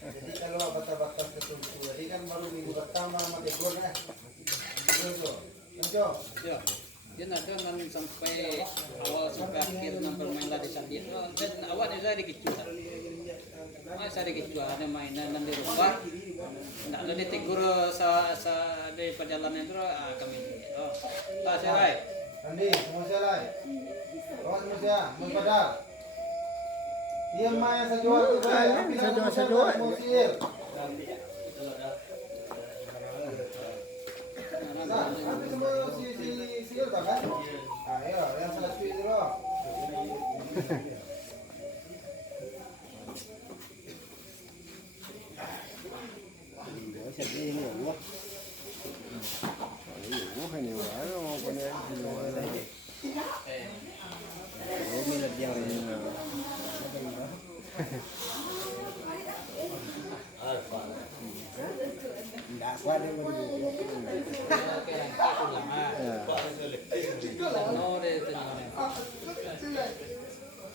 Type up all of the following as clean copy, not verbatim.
Jadi kalau batas-batas tertentu, jadi kan baru minggu pertama mategon Ya, dia ada kan sampai awal sampai akhir nan bermain di sakit. Dan awalnya saya dikecuh. Saya dikecuh ada mainan nan di rumah. Nggak ada ditegur di perjalanan itu kami. Oh, tak selesai. Andi, semua selesai. Awas semua, mempadar. Dia main sejual tu baik. Sejual. Musil. Nah, tapi semua si tak kan? Ah, ya, yang salah cuci dulu.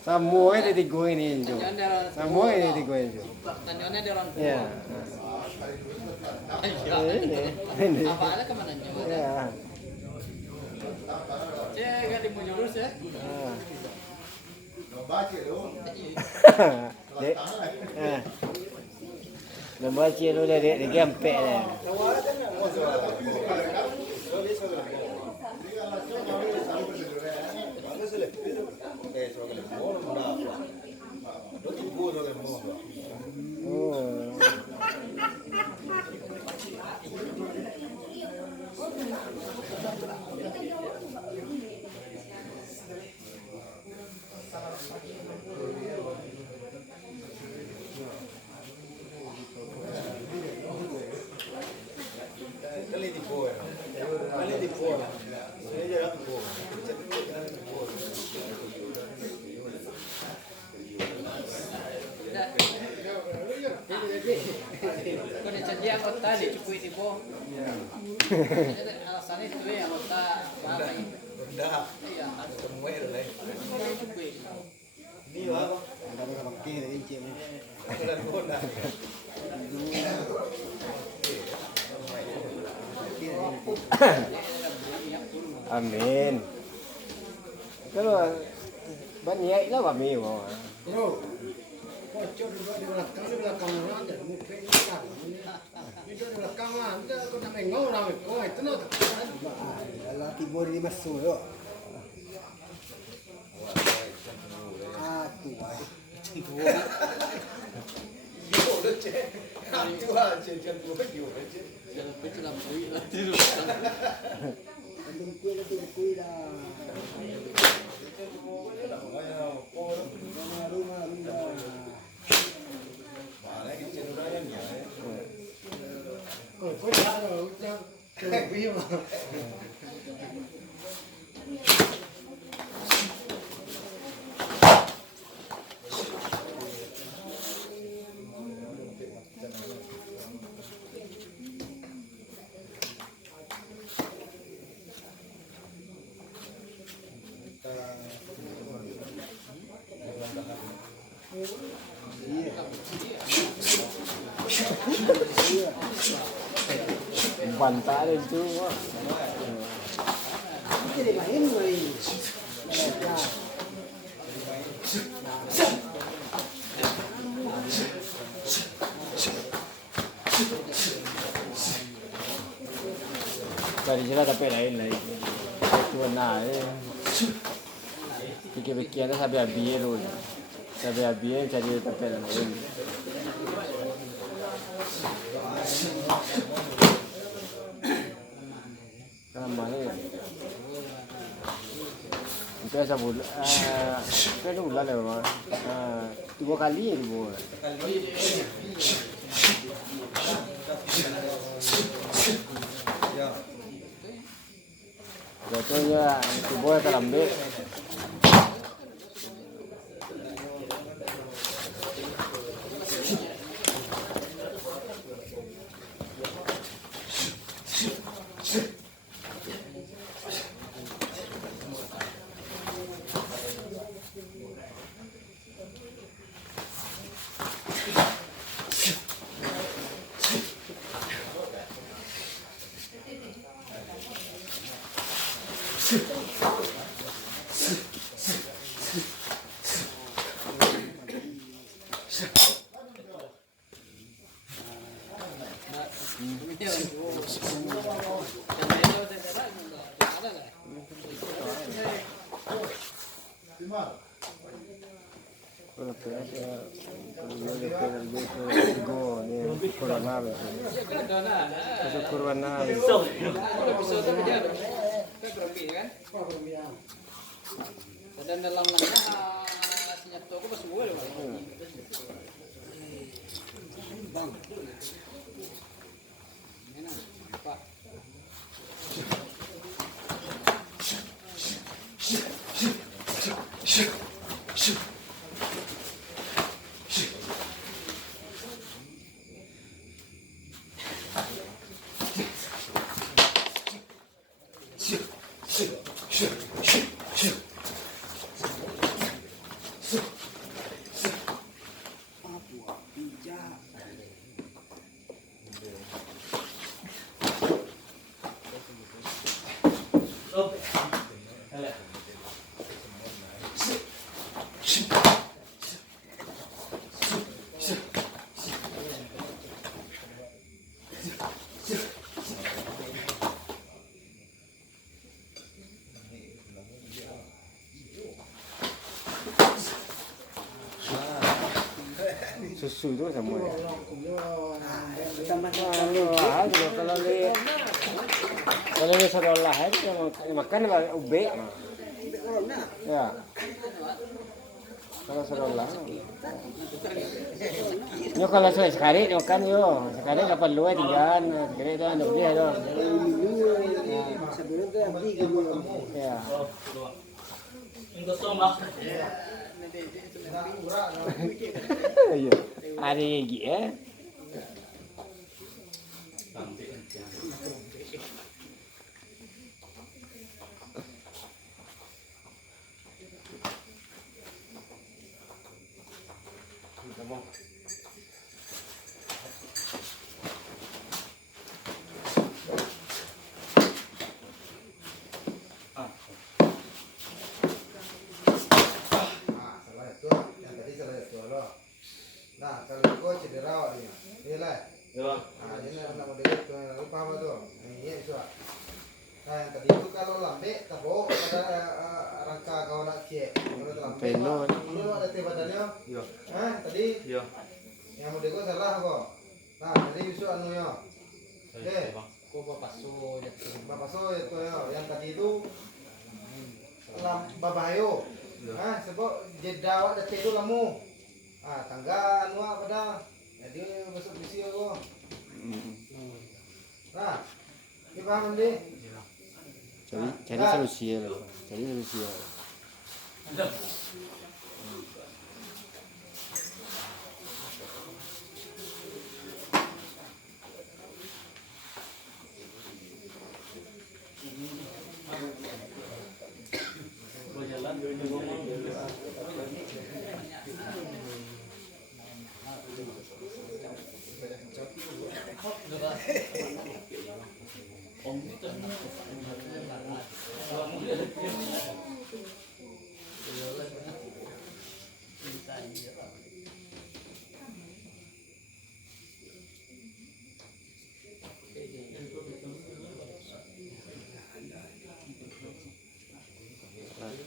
Semua ini digoreng Jo. Semua ini digoreng Jo. Tanyaannya dia orang tua. Ya. Ini. Apa ada kemana Jo? Ya. Gak di jurus ya. Baca dong. Dek. Dah baca dulu dah dia gempek dah. Kau ni janji anggota di cukui di bawah. Alasannya itu ya anggota apa ini? Dah. Iya, Semua itu lah. cukui. Ini apa? Ada orang pakai dari cik ni. Ada bola. Amin. Kalau banyak lah kami mau. Bro. Kocok di belakang orang ada muka ini kan. Itu di belakang lah. Kita aku nak mengau orang itu. Itu nak. Kalau tibur di masuk yo. Tu ai. Yo le che. Tu a che tu pe yo le che. Dalam itu dalam bui lah. Poi già prima. Bantar itu wah. Ini main main. Dari sila tapi lain lagi. Tuan na Pikir-pikir na sabi abiyir ul. Sabi abiyir cari tapi lain. Namanya itu asa bulan kan bulan lepas 2 kali ibu jatuhnya ibu terlambat Dan dalam langkah senjata aku pas semua bang. Enak, Pak. Susu itu semua. Kalau di sekolah itu makan ube. Ya. Kalau sekolah. Yo kalau sekali makan yo, sekali dapat luar tigaan, sekali itu anu dia tu. Ya. Ada gigi eh. Nah, kalau kau cedera dia, ni lah. Ya. Ah, ini nama dia tu, lupa apa tu? Ini itu. Nah, yang tadi itu kalau lambe, tabo pada rangka kau nak cek. Kalau lambe, ini ada teh badannya. Ya. Tadi. Ya. Yang mau dego salah kok. Nah, tadi besok anu ya. Oke. Kok papaso ya. Bapaso itu ya, yang tadi itu babayo. Sebab jeda awak dah tidur lamu. Tangga anu pada. Jadi besok bisi aku. Nah, kita paham ni. Jadi solusi ya, jadi solusi ya.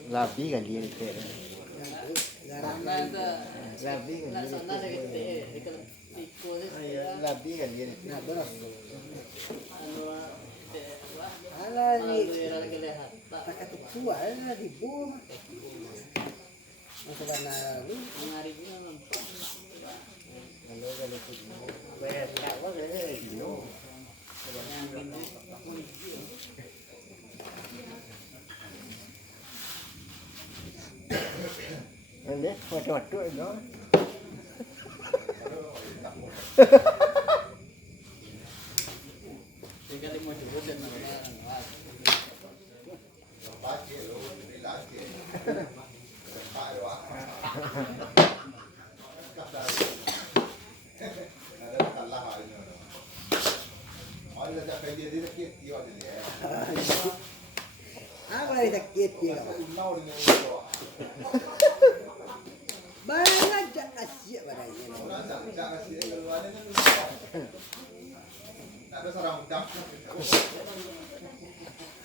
Labi kali ya itu. Labi kali ya. Labi kali ya. Ala ni pakai tua ala di bawah. Masa kana lu kalau tu. Wes tak boleh dia. Ini foto-foto itu. Tinggal mau jurus dan mana. Apa lagi sakit dia? Banyak jak asyik barangnya.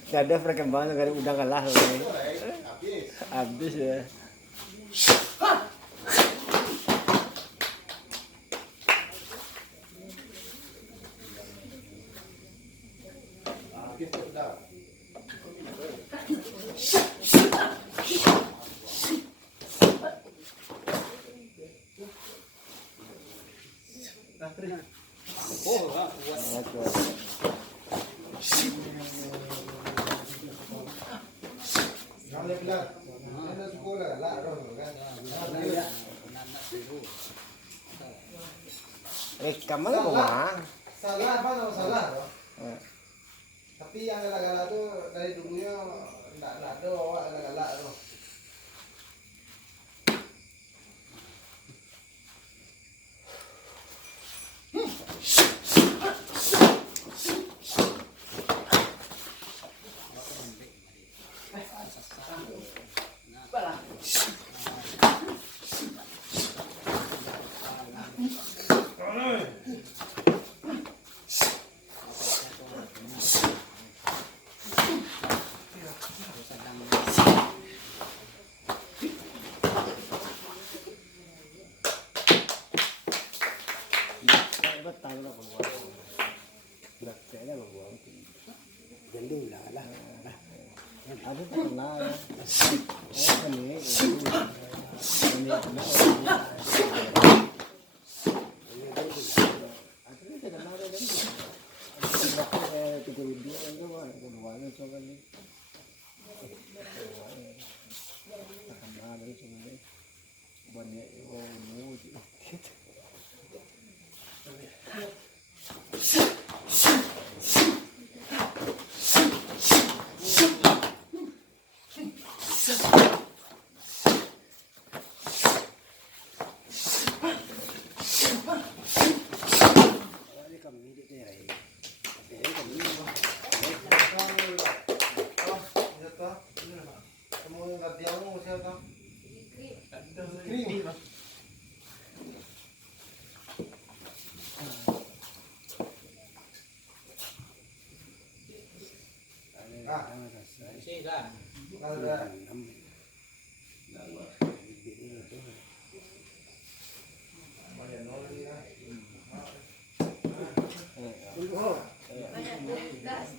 Ada perkembangan negara udang kalah habis ya. Kamu lah mah. Salah apa nama salah loh. Tapi yang galak-galak tuh dari dulunya enggak ada awak galak-galak tuh. Gendung lah lah. Ada tak kenal ya. Ini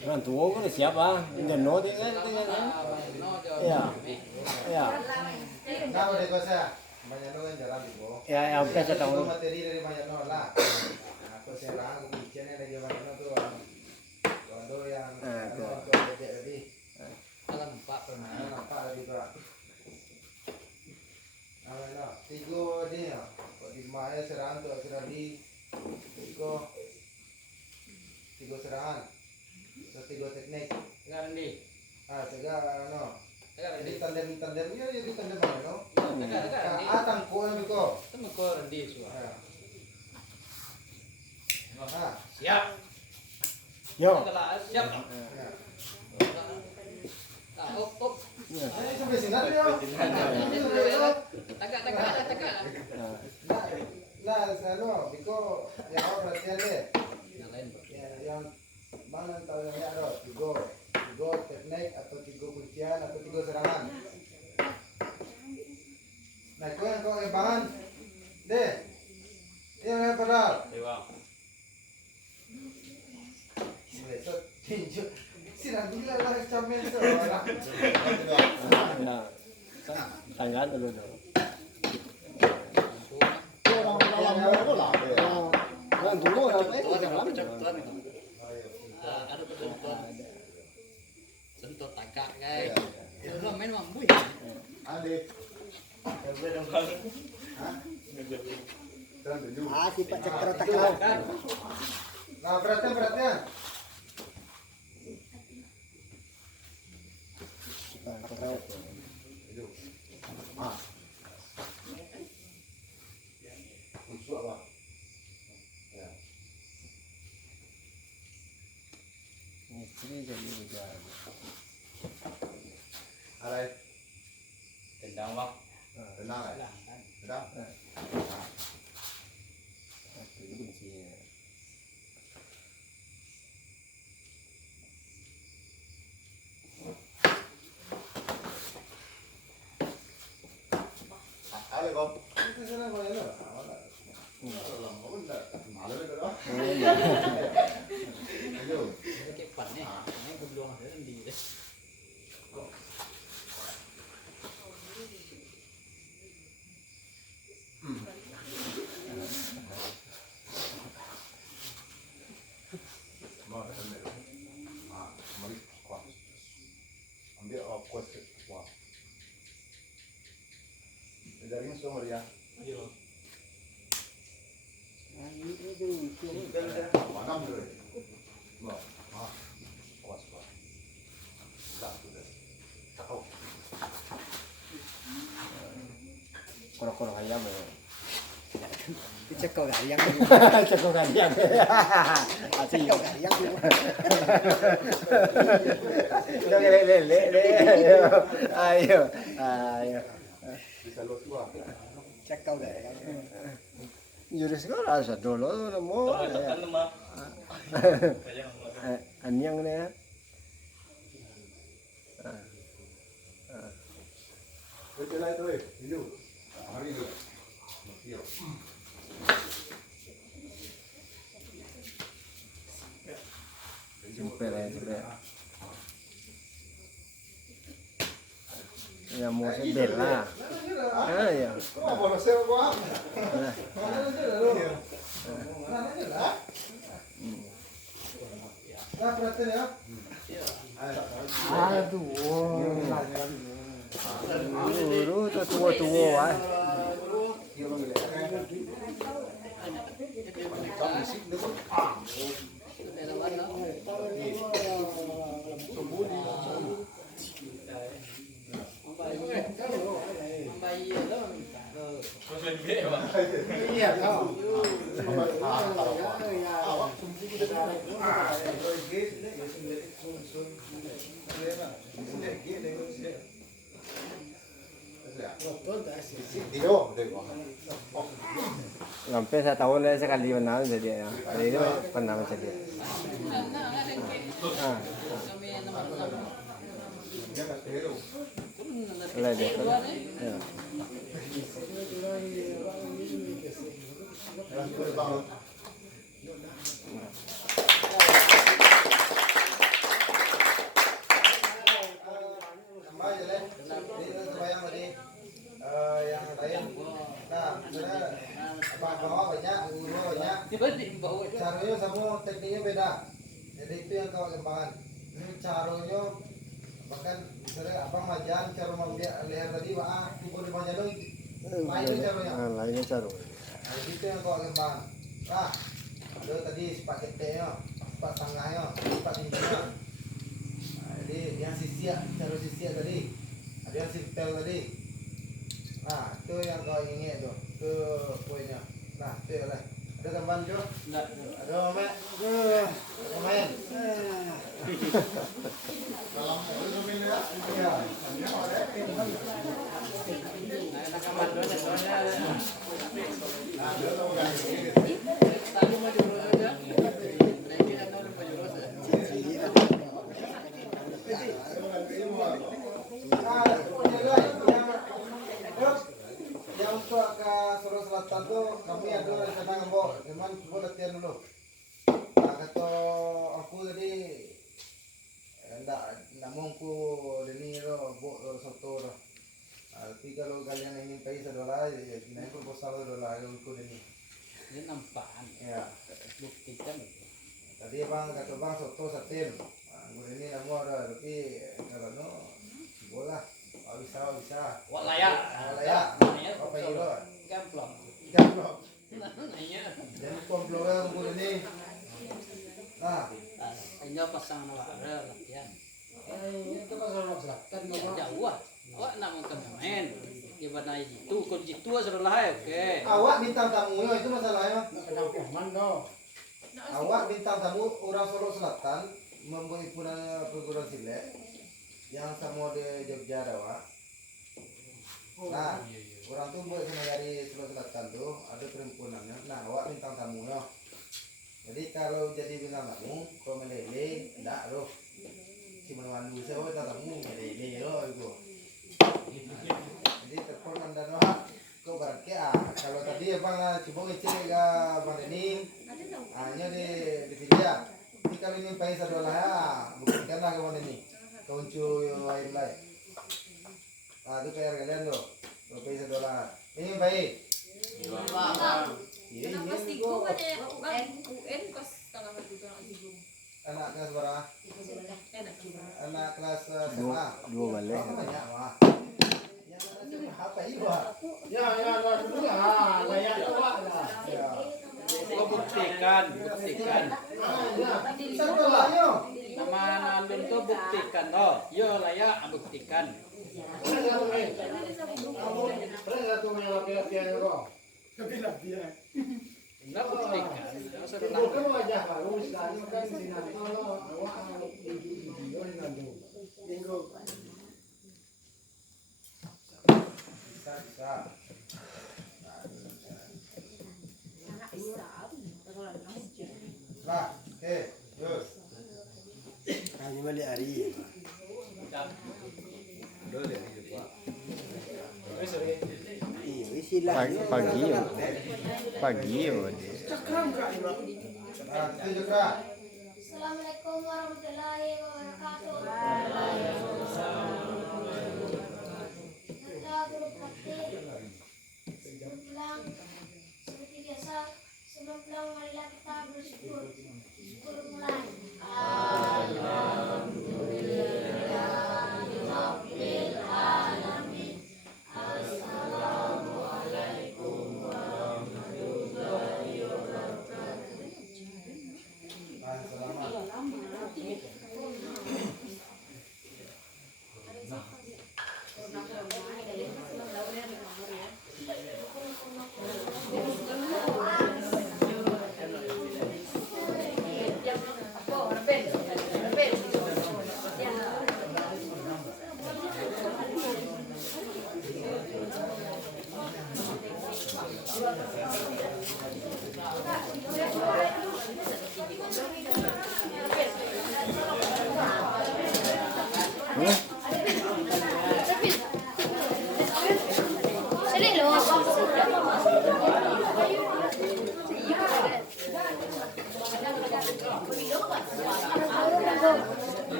Orang tua kan siap ah, no tinggal kan. Iya. Iya. Nah, udah kosa. Banyak kan jalan di bawah. Ya, yang biasa Itu tahu. materi dari banyak lah. Nah, koserang bikinnya dari banyak tuh. Kondo yang itu tadi. Alam Pak pernah. Apa tadi tuh? Nah, tiga dia. Kok di Maya serang tuh di tiga serangan. Tiga teknik. Sekarang di. Sega Sekarang di. jadi tandemnya jadi tandem mana no? Sekarang di. Tangko yang biko. Temu ko di suara. Siap. Yo. Kalau siap. Op. Ini sampai sini ya. Tagak. Nah, biko yang apa perhatian deh. Yang lain, Bro. Yang mana tahu yang ada tiga teknik atau tiga kuncian atau tiga serangan. Nah, kau yang bahan deh. Yang padahal. Dewa. Besok tinju. Sirang gila lah camen seorang. Ya. Tangan dulu dong. Orang dulu Ada ketentuan. Sentuh tagak guys. Itu main mampu. Adik. Sifat cakra tak kau. Nah, perhatian. Ini jadi hujan. Alay. Tendang bang. Tenang ya. Tenang. Itu kunci. Alay kau. Itu sana kau ya. Malu le kau. Ayo. Kayak pan nih. Main kebeluang ada di. Ambil kuat kuat. Dari semua ya. Mana boleh? No. Kuat kuat. Tak sudah. Tahu. Korok-korok ayam ya. Cek kau dah yang Cekok ayam. Asik. kau dah yang Le. Ayo. Bisa lo tua. cek kau dah yang. Jurus kau rasa dulu mau. Anyang ni. Betul lah itu. Hidup. Hari itu. Hidup. Simple. Ya mau sedih lah. Ya. Oh, mau nasi apa? Mana aja lah. Mana aja lah. Nah, perhatian ya. Aduh. Guru tu tua. Iya kau. Sampai saya tahu lah sekali menang jadi ya. Hari ini pernah menjadi. Lah dia. Ya. Pak bawah banyak, guru banyak. Jadi bawa Caranya sama tekniknya beda. Jadi itu yang kau kembangkan. Ini caranya bahkan misalnya abang majan cara membiak leher tadi tiba di majan dong. Lain caranya. Lainnya cara. Nah, itu yang kau kembangkan. Nah, ada tadi sepak keteknya, sepak tengahnya, sepak tingginya. Nah, jadi yang sisiak, cara sisiak tadi. Ada yang simpel tadi. Nah, itu yang kau ingin tuh. Itu poinnya. Nah, itu ya lah. Ada tambahan Jo? enggak. Ada Mek? Ada main? Iya. Nah, nakaman doon soalnya. Tadi mau jurus aja. Lagi ada orang mau jurus. Yang untuk ke Sulawesi Selatan tuh kami ada rencana ngembok, cuman coba latihan dulu. Nah, kata aku tadi enggak mampu ini lo soto lo. Tapi kalau kalian ingin pay $1, ya naik proposal $1 untuk ini. Ini nampakan. Ya. Buktikan. Tadi bang kata bang soto satin. Nah, ini kamu ada tapi kalau no bola. Bisa. Walaya. Walaya. Namanya Apa itu? Gamplong. Gamplok. Namanya. Jadi komploknya umur ini. Nah, Ini pasang nawar latihan. Itu kan Sulawesi Selatan. Jauh. Awak nak mau main. Gimana itu? Kalau itu suruh lah, oke. awak bintang tamunya itu masalahnya. Penampilan dong. Awak bintang tamu orang Solo Selatan membuat perguruan silat yang sama di Jogja ada Wak. Nah, orang tuh buat sama dari Sulawesi Selatan tuh ada perhimpunannya. Nah, awak bintang tamunya. Jadi kalau jadi bintang tamu, kau meleleh, enggak loh. Cuma mandu saya bintang tamu meleleh loh itu. Jadi telepon anda doa, kau berarti kalau tadi abang coba ngecek ke Bang Dening, hanya di sini ya. Ini kalau ingin pay $1 ya, buktikanlah ke Bang Dening. Kau yang lain. Nah itu PR kalian tuh, kalau pay $1. Ini baik. Iya Kenapa ini sih gue kok bang UN pas tengah waktu itu anak sibuk anak kelas berapa? enak juga. Anak kelas SMA. Dua balik. Oh, banyak wah. Yang ada SMA apa ini wah? Ya, dulu lah. Layak itu lah. Ya. Oh, buktikan. $1 yo. Nama nandun tuh buktikan. Oh, yo layak buktikan. Satu yang laki-laki yang kok. Enggak buktikan. Suruh Ibu lah. kan wajah baru sekarang kan sinar awak video nanti. Minggu. Bisa. Nah, oke, terus. Hanya balik hari. Pagi ya. Nah, itu juga. Assalamualaikum warahmatullahi wabarakatuh. Kita guru praktik sebelum pulang seperti biasa sebelum pulang marilah kita bersyukur. Syukur mulai. Nah, selamat.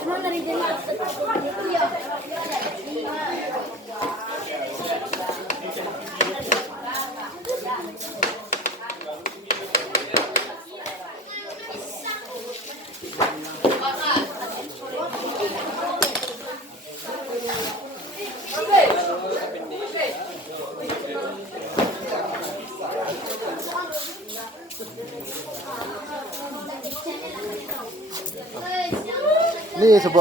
Semua dari jenis. Iya. Ini sebuah